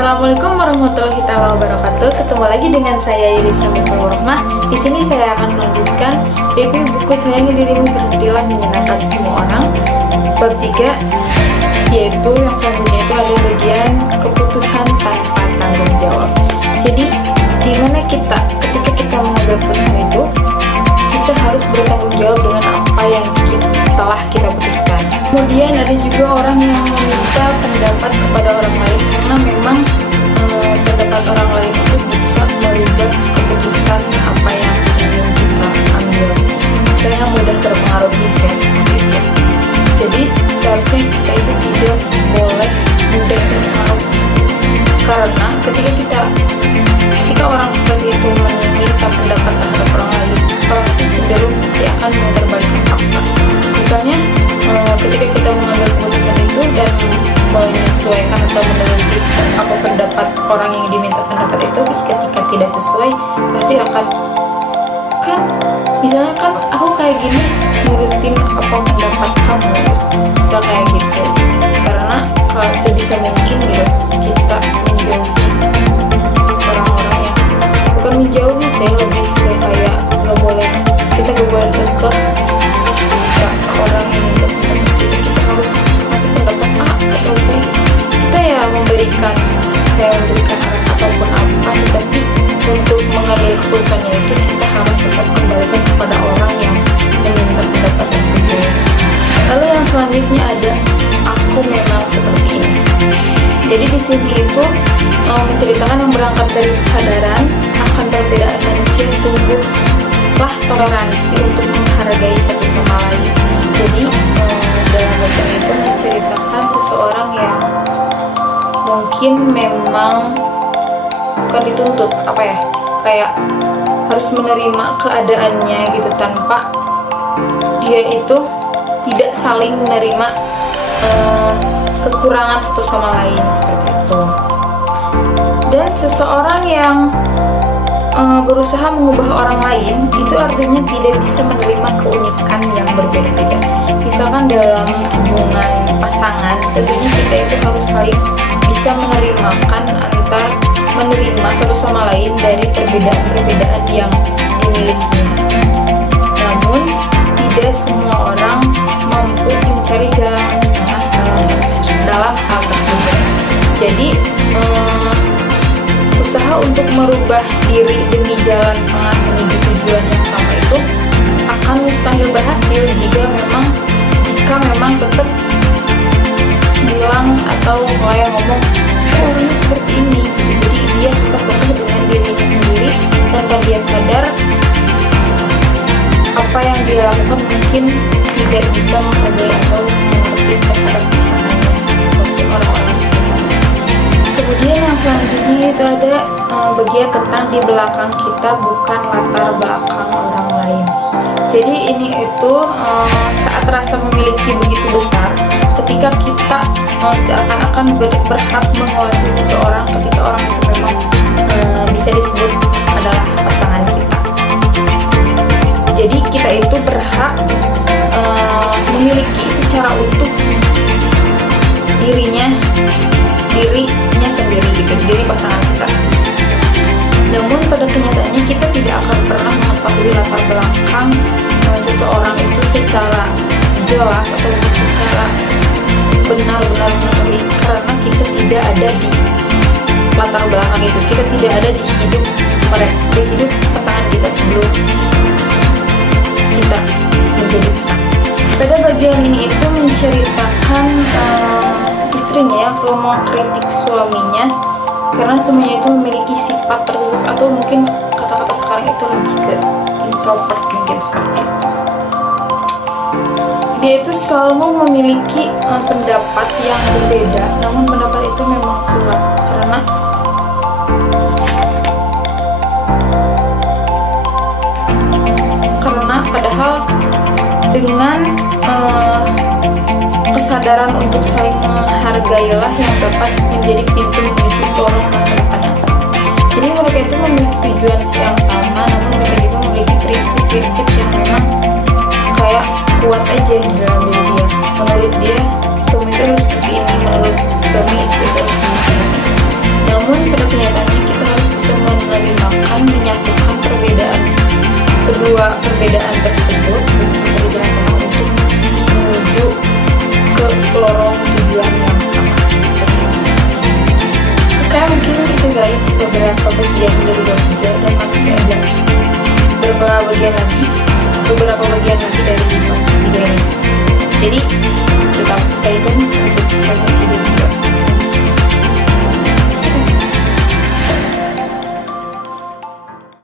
Assalamualaikum warahmatullahi wabarakatuh. Ketemu lagi dengan saya Yelisa Miful Rahmah. Di sini saya akan melanjutkan review buku Sayangi Dirimu Berhentilah Menyenangkan Semua Orang bab 3, yaitu yang selanjutnya itu ada bagian keputusan tanpa tanggung jawab. Jadi dimana kita ketika kita mengambil keputusan itu, kita harus bertanggung jawab dengan apa yang telah kita putuskan. Kemudian ada juga orang yang meminta pendapat kepada orang lain, karena memang pendapat orang lain itu bisa merubah keputusan apa yang ingin kita ambil. Misalnya mudah terpengaruhi kayak seperti itu. Jadi seharusnya kita itu tidak boleh mudah terpengaruh, karena ketika orang seperti itu meminta pendapat terhadap orang lain, orang itu cenderung pasti akan memutarbalikkan fakta. Misalnya ketika kita mengambil keputusan itu dan menyesuaikan atau meneliti apa pendapat orang yang diminta pendapat itu, ketika tidak sesuai pasti akan misalnya aku kayak gini nurutin apa pendapat kamu, udah kayak gitu. Karena kalau sebisa mungkin gitu kita menjauhi orang-orang yang bukan menjauhi, saya lebih ke kayak kita gak boleh deket orang yang minta pendapat. Kita harus kasih pendapat A atau B. Kita ya memberikan arah ataupun apa, tapi untuk mengambil keputusannya itu kita harus tetap kembalikan kepada orang yang meminta pendapat tersebut. Lalu yang selanjutnya ada aku memang seperti ini. Jadi di sini itu menceritakan yang berangkat dari kesadaran akan perbedaan manusia, tumbuhlah toleransi untuk menghargai satu sama lain. Jadi dalam bagian itu menceritakan seseorang yang mungkin memang bukan dituntut kayak harus menerima keadaannya gitu, tanpa dia itu tidak saling menerima kekurangan satu sama lain seperti itu. Dan seseorang yang berusaha mengubah orang lain itu artinya tidak bisa menerima keunikan yang berbeda-beda. Misalkan dalam hubungan pasangan, tentunya kita itu harus saling bisa menerima satu sama lain dari perbedaan-perbedaan yang dimilikinya. Namun tidak semua orang mampu mencari jalan tengah dalam hal tersebut. Jadi usaha untuk merubah diri demi jalan tengah menuju tujuan yang sama itu akan mustahil berhasil jika memang tetap bilang atau mulai ngomong orangnya seperti ini. Jadi dia tetap berhubung dengan dirinya sendiri tanpa dia sadar apa yang dia lakukan mungkin tidak bisa menghargai atau mengerti terhadap pasangannya seperti orang-orang sekitarnya. Kemudian yang selanjutnya itu ada bagian tentang di belakang kita bukan latar belakang orang lain. Jadi ini itu saat rasa memiliki begitu besar, ketika kita seakan-akan berhak menguasai seseorang, ketika orang itu memang bisa disebut adalah pasangan kita. Jadi kita itu berhak memiliki secara utuh dirinya sendiri gitu, diri pasangan kita. Namun pada kenyataannya kita tidak akan pernah mengetahui latar belakang seseorang itu secara jelas atau secara benar-benar mengetahui, karena kita tidak ada di latar belakang itu, kita tidak ada di hidup pasangan kita sebelum kita menjadi pasangan. Pada bagian ini itu menceritakan istrinya yang selalu mengkritik suaminya karena semuanya itu memiliki sifat tertutup, atau mungkin kata-kata sekarang itu lebih ke introvert mungkin seperti itu. Dia itu selalu memiliki pendapat yang berbeda, namun pendapat itu memang kuat karena padahal dengan kesadaran untuk saling menghargailah yang dapat menjadi pintu menuju lorong masa depan yang sama. Jadi mereka itu memiliki tujuan yang sama, namun mereka juga memiliki prinsip-prinsip yang memang kayak kuat aja di dalam diri dia. Menurut dia suami itu harus seperti ini, menurut suami istri itu harus seperti ini. Namun pada kenyataannya kita harus bisa menerjemahkan, menyatukan kedua perbedaan tersebut dengan untuk menuju ke lorong tujuan yang sama seperti itu. Oke, mungkin itu guys beberapa bagian dari bab 3 dan masih ada beberapa bagian lagi dari bab 3 ini. Jadi